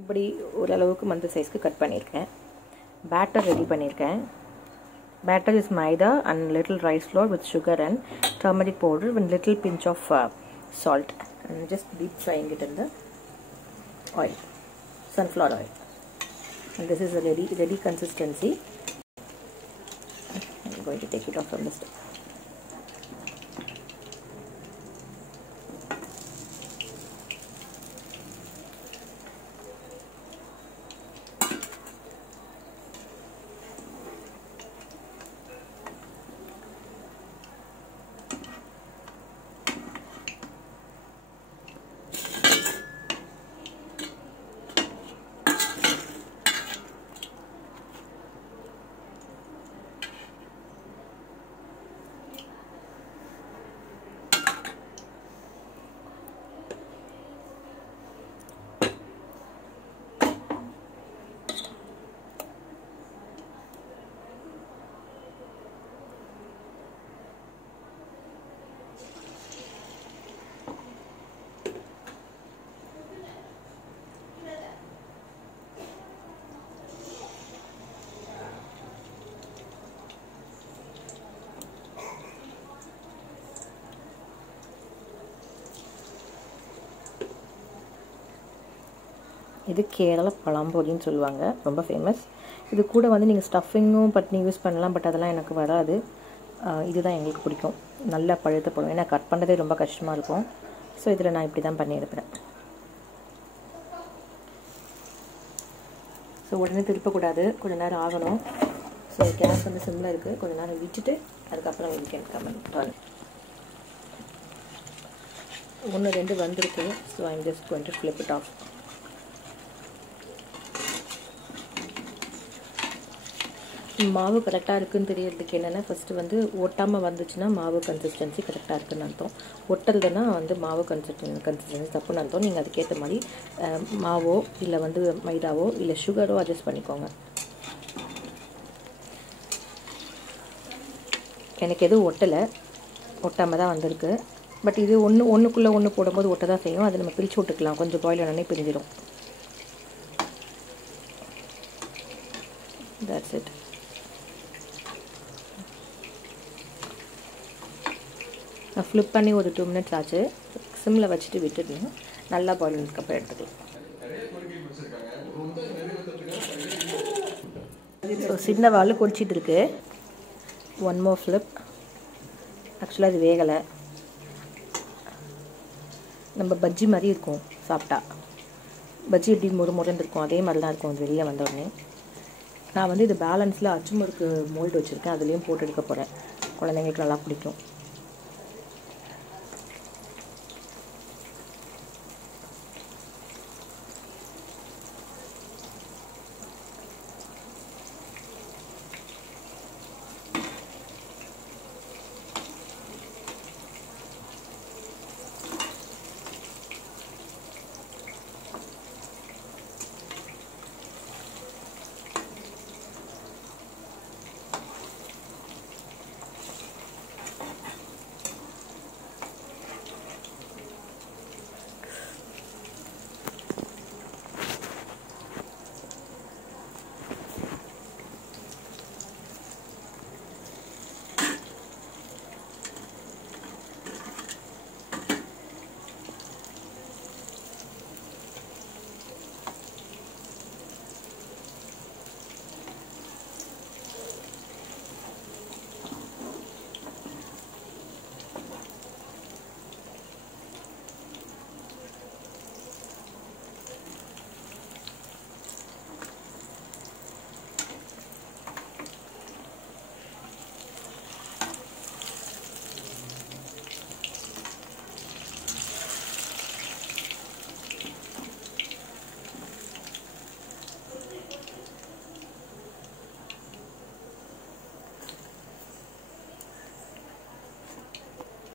இப்படி ஓரளவுக்கு மந்த சைஸ்க்கு கட் பண்ணியிருக்கேன். பேட்டர் ரெடி பண்ணியிருக்கேன். Batter is maida and little rice flour with sugar and turmeric powder with little pinch of salt, and just deep frying it in the oil, sunflower oil. And this is a ready consistency. I'm going to take it off from the stove. இது கேரளா பழம்பொரின்னு சொல்லுவாங்க, ரொம்ப famous. இது கூட வந்து நீங்கள் ஸ்டஃபிங்கும் பட்னி use பண்ணலாம், but அதெல்லாம் எனக்கு வராது. இதுதான் எங்களுக்கு பிடிக்கும், நல்ல பழுத்த பழம். ஏன்னா கட் பண்ணுறதே ரொம்ப கஷ்டமாக இருக்கும். ஸோ இதில் நான் இப்படி தான் பண்ணி எடுப்பேன். ஸோ உடனே திருப்பக்கூடாது, கொஞ்சம் நேரம் ஆகணும். ஸோ கேஸ் வந்து சிம்மில் இருக்குது, கொஞ்சம் நேரம் விட்டுட்டு அதுக்கப்புறம் வீக்கெண்ட் கமெண்ட் 1-2 வந்திருக்கு. So I'm just going to flip it of. மாவு கரெக்டாக இருக்குதுன்னு தெரியறதுக்கு என்னென்னா, ஃபஸ்ட்டு வந்து ஒட்டாமல் வந்துச்சுன்னா மாவு கன்சிஸ்டன்சி கரெக்டாக இருக்குதுன்னு அர்த்தம். ஒட்டுறதுன்னா வந்து மாவு கன்சிஸ்டன்சி தப்புன்னு அர்த்தம். நீங்கள் அதுக்கேற்ற மாதிரி மாவோ இல்லை வந்து மைதாவோ இல்லை சுகரோ அட்ஜஸ்ட் பண்ணிக்கோங்க. எனக்கு எதுவும் ஒட்டாமல் தான் வந்திருக்கு. பட் இது ஒன்றுக்குள்ளே ஒன்று போடும்போது ஒட்ட தான் செய்யும். அதை நம்ம பிரித்து விட்டுக்கலாம், கொஞ்சம் பாயில் உடனே பிரிஞ்சிடும். That's it. நான் ஃப்ளிப் பண்ணி ஒரு 2 மினிட்ஸ் ஆச்சு. சிம்மில் வச்சுட்டு விட்டுடணும், நல்லா பாயில் பண்ணதுக்கப்புறம் எடுத்துக்கலாம். ஸோ சின்ன வால் கொடிச்சிட்டு இருக்கு. 1 more ஃப்ளிப். ஆக்சுவலாக அது வேகலை. நம்ம பஜ்ஜி மாதிரி இருக்கும் சாப்பிட்டா. பஜ்ஜி எப்படி முறுமுறுன்னு இருக்கும், அதே மாதிரி தான் இருக்கும் அது வெளியே வந்த உடனே. நான் வந்து இது பேலன்ஸில் அச்சு முறுக்கு மோல்டு வச்சுருக்கேன், அதுலேயும் போட்டு எடுக்க போகிறேன். குழந்தைங்களுக்கு நல்லா பிடிக்கும்.